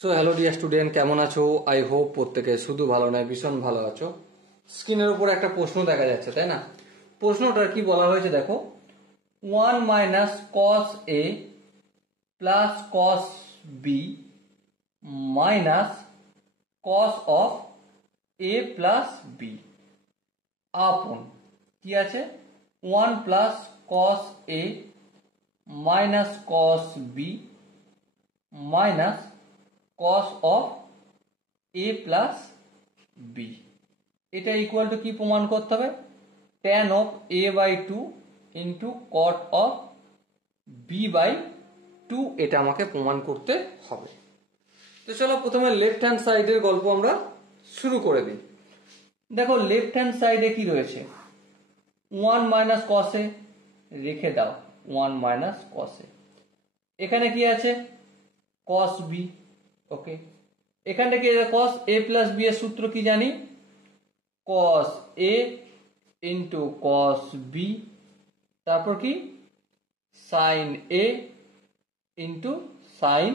So hello dear student, কেমন আছো? I hope প্রত্যেকে শুধু ভালো নয় ভীষণ ভালো আছো। স্ক্রিনের উপর একটা প্রশ্ন দেখা যাচ্ছে, তাই না? প্রশ্নটার কি বলা হয়েছে দেখো, 1 - cos a plus cos b minus cos of a plus b upon কি আছে 1 plus cos a minus cos b minus cos of a plus b। এটা ইকুয়াল টু কি প্রমাণ করতে হবে? tan of a by 2 into cot of b by 2 এটা আমাকে প্রমাণ করতে হবে। তো চলো প্রথমে লেফট হ্যান্ড সাইডের গল্প আমরা শুরু করে দিই। দেখো লেফট হ্যান্ড সাইডে কি রয়েছে, 1 মাইনাস cos a রেখে দাও, 1 মাইনাস cos a। এখানে কি আছে cos b, ওকে। এখানটা কি cos a প্লাস b এর সূত্র কি জানি, cos a into cos b, তারপর কি sin a into sin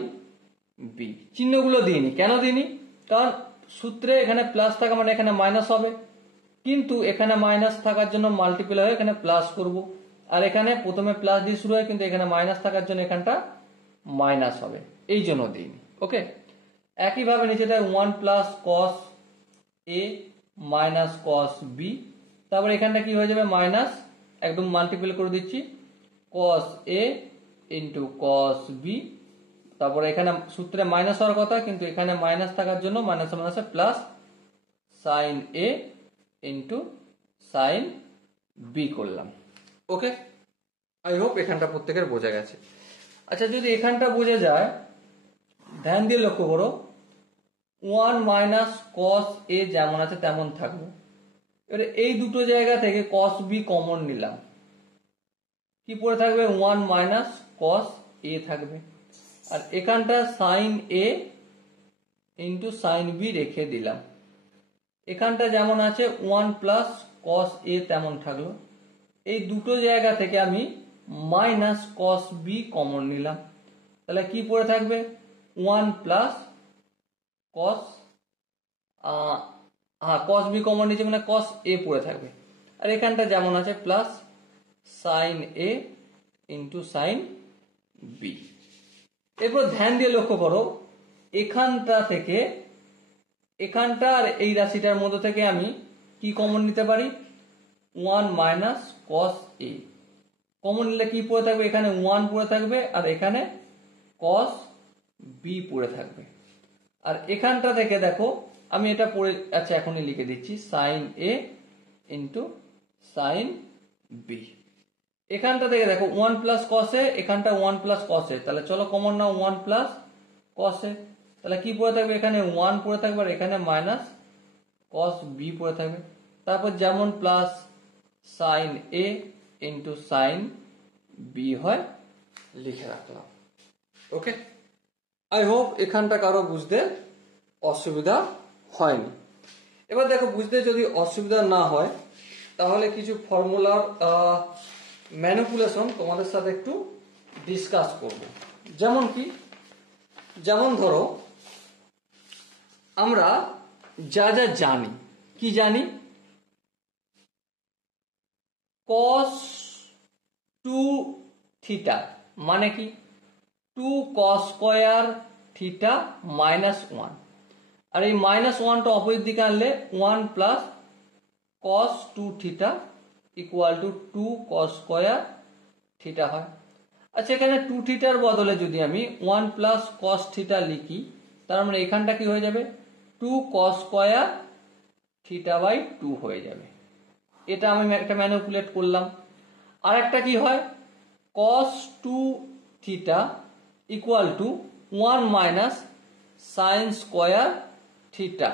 b। চিহ্নগুলো দিইনি, কেন দিইনি? কারণ সূত্রে এখানে প্লাস থাকা মানে এখানে মাইনাস হবে, কিন্তু এখানে মাইনাস থাকার জন্য মাল্টিপ্লাই হয়ে এখানে প্লাস করব, আর এখানে প্রথমে প্লাস দিয়ে শুরু হয় কিন্তু এখানে মাইনাস থাকার জন্য এখানটা মাইনাস হবে, এই জন্য দিইনি, ওকে। একইভাবে নিচেটা 1 plus cos a minus cos b, তারপর এখানটা কি হয়ে যাবে মাইনাস, একদম মাল্টিপ্লাই করে দিচ্ছি, cos a into cos b, তারপরে এখানে সূত্রে মাইনাস হওয়ার কথা কিন্তু এখানে মাইনাস থাকার জন্য মাইনাস মাইনাসে plus sin a into sin b করলাম, ওকে। আই হোপ এখানটা প্রত্যেকের বোঝা গেছে। আচ্ছা, যদি এখানটা বোঝা যায়, ধ্যান দিয়ে লক্ষ্য করো, 1 মাইনাস cos a যেমন আছে তেমন থাকবে। এবারে এই দুটো জায়গা থেকে cos b কমন নিলাম, কি পড়ে থাকবে 1 মাইনাস cos a থাকবে, আর এখানটা sin a into sin b রেখে দিলাম। এখানটা যেমন আছে 1 প্লাস cos a তেমন থাকলো। এই দুটো জায়গা থেকে আমি মাইনাস cos b কমন নিলাম, তাহলে কি পড়ে থাকবে 1 plus cos cos b common নিচ্ছে মানে cos a পড়ে থাকবে, আর এখানটা যেমন আছে plus sin a into sin b। এরপর ধ্যান দিয়ে লক্ষ্য করো, এখানটা থেকে এখানটা আর এই রাশিটার মধ্যে থেকে আমি কি কমন নিতে পারি, 1 মাইনাস cos a কমন নিলে কি পড়ে থাকবে, এখানে 1 পড়ে থাকবে আর এখানে cos b পড়ে থাকবে। আর এখানটা থেকে দেখো আমি এটা পড়ে, আচ্ছা এখনই লিখে দিচ্ছি, sin a into sin b। এখানটা থেকে দেখো 1 প্লাস cos a, এখানটা 1 প্লাস cos a, তাহলে চলো common now 1 plus cos a, তাহলে কি পড়ে থাকবে, এখানে 1 পড়ে থাকবে আর এখানে মাইনাস cos b পড়ে থাকবে। তারপর যেমন plus sin a into sin b হয় লিখে রাখলাম, ওকে। আই হোপ এখানটা কারো বুঝতে অসুবিধা হয়নি। এবার দেখো, বুঝতে যদি অসুবিধা না হয় তাহলে কিছু ফর্মুলার ম্যানিপুলেশন তোমাদের সাথে একটু ডিসকাস করব। যেমন কি, যেমন ধরো আমরা যা যা জানি, কি জানি, cos 2 থিটা মানে কি 2 cos স্কয়ার থিটা মাইনাস 1, আর এই মাইনাস 1টা অপোজিট দিকে আনলে 1 plus cos 2 theta equal to 2 cos square theta হয়। আচ্ছা, এখানে 2 থিটার বদলে যদি আমি 1 প্লাস cos থিটা লিখি, তার মানে এখানটা কি হয়ে যাবে 2 cos স্কয়ার থিটা বাই 2 হয়ে যাবে। এটা আমি একটা ম্যানিপুলেট করলাম। আর একটা কি হয়, cos 2 theta equal to 1 minus sine square theta,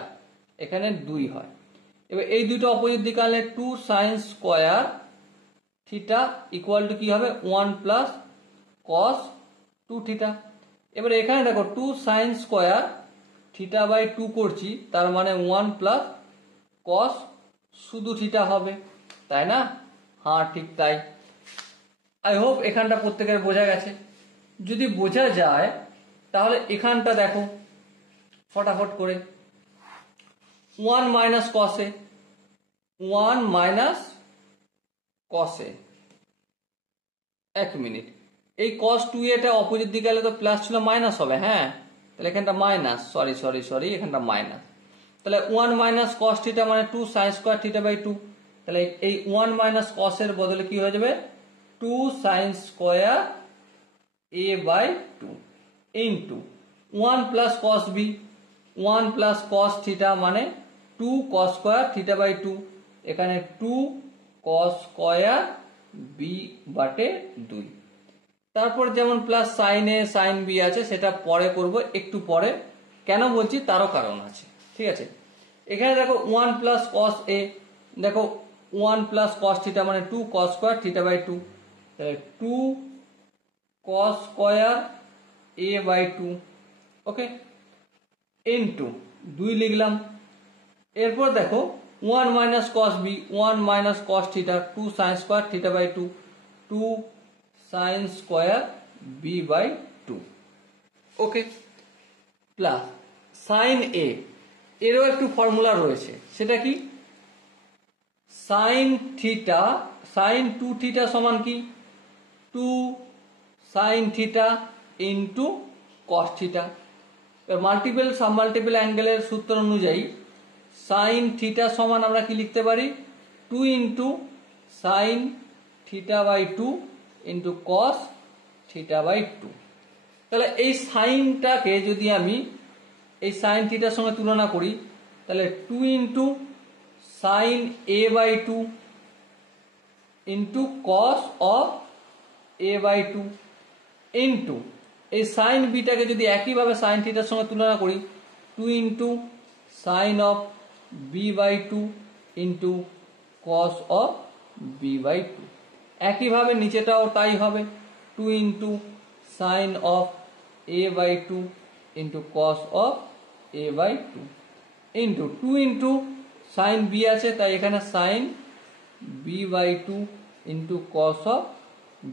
এখানে 2 হয়। এবার এই দুটো অপোজিট দিকে আনলে 2 sine square theta equal to কি হবে 1 প্লাস cos 2 থিটা। এবার এখানে দেখো 2 সাইন স্কয়ার থিটা বাই 2 করছি, তার মানে 1 প্লাস cos শুধু থিটা হবে, তাই না? হ্যাঁ, ঠিক তাই। আই হোপ এখানটা প্রত্যেকের বোঝা গেছে। যদি বোঝা যায় তাহলে এখানটা দেখো ফটাফট করে 1 মাইনাস কস এ, 1 মাইনাস কস এ। এক মিনিট, এই কস 2a টা অপোজিট দিকে গেলে তো প্লাস ছিল মাইনাস হবে, হ্যাঁ, তাহলে এখানটা মাইনাস, সরি এখানটা মাইনাস। তাহলে 1 মাইনাস কস থিটা মানে 2 সাইন স্কোয়ার থিটা বাই 2। তাহলে এই 1 মাইনাস কস এর বদলে কি হয়ে যাবে 2 sine square a by 2 into 1 plus cos B, 1 plus cos theta মানে 2 কস স্কোয়ার থিটা বাই 2, এখানে 2 কস স্কোয়ার বি বাটে 2। তারপর যেমন প্লাস সাইন এ সাইন বি আছে সেটা পরে করব, একটু পরে। কেন বলছি তারও কারণ আছে, ঠিক আছে। এখানে দেখো 1 প্লাস কস এ, দেখো 1 প্লাস কস থিটা মানে 2 কস স্কোয়ার থিটা বাই 2, তাহলে 2 cos square A by 2, okay, into 2 লিখলাম। এরপর দেখো 1 minus cos B, 1 minus cos theta 2 sine square theta by 2, 2 sine square B by 2, okay, plus sine A, এরও একটু formula রয়েছে, সেটা কি সাইন থিটা, সাইন 2 থিটা সমান কি 2 sine theta into cos theta. Multiple sub multiple অ্যাঙ্গেলের সূত্র অনুযায়ী সাইন থিটা সমান আমরা কি লিখতে পারি 2 into sine theta by 2 into cos theta by 2। তাহলে এই সাইনটাকে যদি আমি এই সাইন থিটার সঙ্গে তুলনা করি তাহলে 2 into sine A by 2 into cos of A by 2 into এই সাইন বিটাকে যদি একইভাবে সাইন থিটার সঙ্গে তুলনা করি 2 into sine of B by 2 into cos of B by 2। একইভাবে নিচেটাও তাই হবে 2 into sine of A by 2 into cos of A by 2 into 2 into sine B আছে তাই এখানে sine B by 2 into cos of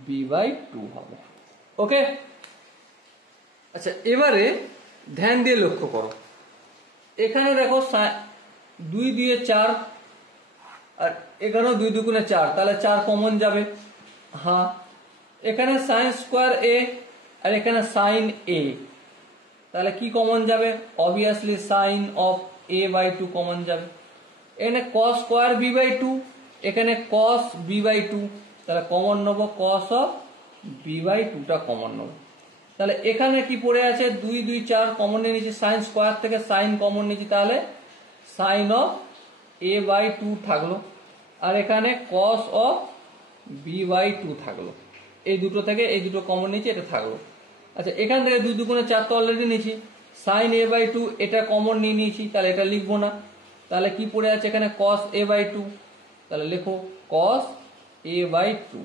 B by 2 হবে, ওকে। আচ্ছা, এবারে ধ্যান দিয়ে লক্ষ্য করো, এখানে দেখো 2 দিয়ে 4 আর এখানেও 2 দুগুণে 4, তাহলে 4 কমন যাবে, হ্যাঁ। এখানে সাইন স্কোয়ার এ আর এখানে সাইন এ, তাহলে কি কমন যাবে obviously sine of A by 2 common যাবে। এখানে কস স্কোয়ার বি বাই 2, এখানে কস বি বাই 2, তাহলে কমন নেবো কস অফ বি বাই 2টা কমন নেবো। তাহলে এখানে কি পড়ে আছে 2 2 4 কমন নিয়ে নিয়েছি, সাইন স্কোয়ার থেকে সাইন কমন নিয়েছি, তাহলে সাইন অফ এ বাই 2 থাকলো, আর এখানে কস অফ বি বাই 2 থাকলো। এই দুটো থেকে এই দুটো কমন নিয়েছি, এটা থাকলো। আচ্ছা, এখান থেকে 2 দুগুণে 4 তো অলরেডি নিয়েছি, সাইন এ বাই 2 এটা কমন নিয়ে নিয়েছি, তাহলে এটা লিখবো না। তাহলে কি পড়ে আছে এখানে কস এ বাই 2, তাহলে লেখো কস এ বাই 2।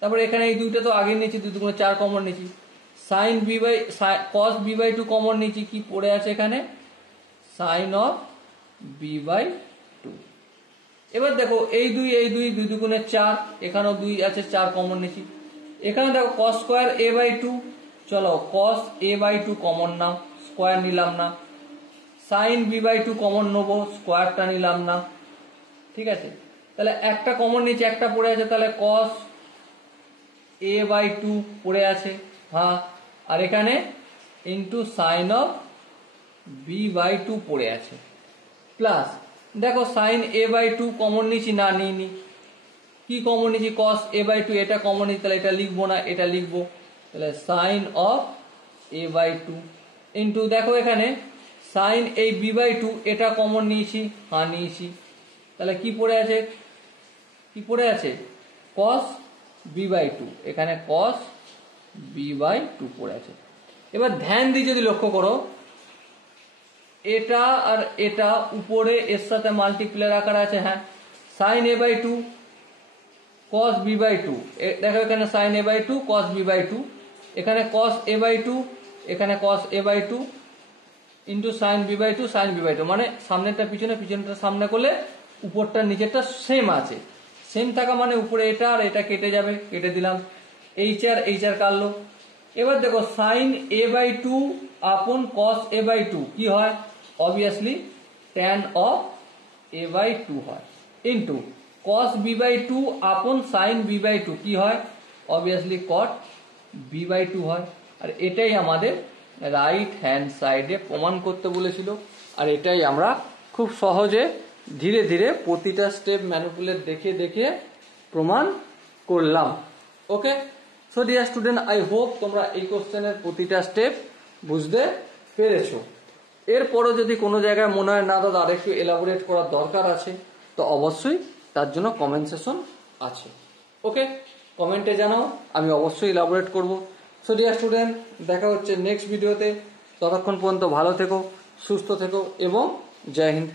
তারপরে এখানে এই দুইটা তো আগে নিয়েছি, 2 দুগুণে 4 কমন নিয়েছি, sine B by cos B by 2 common নিয়েছি, কি পড়ে আছে এখানে সাইন অফ বি বাই 2। এবার দেখো এই 2 দুগুণে 4, এখানেও 2 আছে 4 কমন নিয়েছি। এখানে দেখো কস স্কোয়ার এ বাই 2, চলো কস A by 2 common now, square নিলাম না। সাইন বি বাই 2 কমন নেবো, স্কোয়ারটা নিলাম না, ঠিক আছে। তাহলে একটা কমন নিয়েছি, একটা পড়ে আছে, তাহলে কস এ বাই 2 পড়ে আছে, হ্যাঁ। আর এখানে into sine of B by 2 পড়ে আছে, প্লাস দেখো সাইন এ বাই 2 কমন নিয়েছি না, নিইনি। কি কমন নিয়েছি কস এ বাই 2, এটা কমন নিয়েছি, তাহলে এটা লিখবো না, এটা লিখবো, তাহলে sine of A by 2 into দেখো এখানে সাইন এই বি বাই 2 এটা কমন নিয়েছি, হ্যাঁ নিয়েছি, তাহলে কি পড়ে আছে, কি পড়ে আছে কস বি বাই 2, এখানে কস বি বাই 2 পড়ে আছে। এবার ধ্যান দিয়ে যদি লক্ষ্য করো, এটা আর এটা উপরে এর সাথে মাল্টিপ্লাই আকার আছে, হ্যাঁ। Sine A by 2 cos B by 2, দেখো এখানে sine A by 2 cos B by 2, এখানে কস এ বাই 2, এখানে cos A by 2 into sine B by 2 sine B by 2, মানে সামনেরটা পিছনে, পিছনেরটা সামনে করলে উপরটা নিচেরটা সেম আছে। সেম থাকা মানে উপরে এটা আর এটা কেটে যাবে, কেটে দিলাম, এইচ আর কাটলো। এবার দেখো সাইন এ বাই টু আপন কস এ বাই টু কি হয়, obviously tan of A by two হয়, into cos B by two upon sine B by two কি হয়, obviously cot B by two হয়। আর এটাই আমাদের রাইট হ্যান্ড সাইডে প্রমাণ করতে বলেছিল, আর এটাই আমরা খুব সহজে ধীরে ধীরে প্রতিটা স্টেপ ম্যানিপুলেট দেখে দেখে প্রমাণ করলাম। Okay, so dear student, I hope তোমরা এই কোশ্চেনের প্রতিটা স্টেপ বুঝতে পেরেছো। এরপরও যদি কোনো জায়গায় মনে হয় না দাদা আর একটু এলাবোরেট করার দরকার আছে, তো অবশ্যই তার জন্য কমেন্ট সেশন আছে। ওকে, কমেন্টে জানাও, আমি অবশ্যই এলাবোরেট করব। সো ডিয়ার স্টুডেন্ট, দেখা হচ্ছে নেক্সট ভিডিওতে। ততক্ষণ পর্যন্ত ভালো থেকো, সুস্থ থেকো এবং জয় হিন্দ।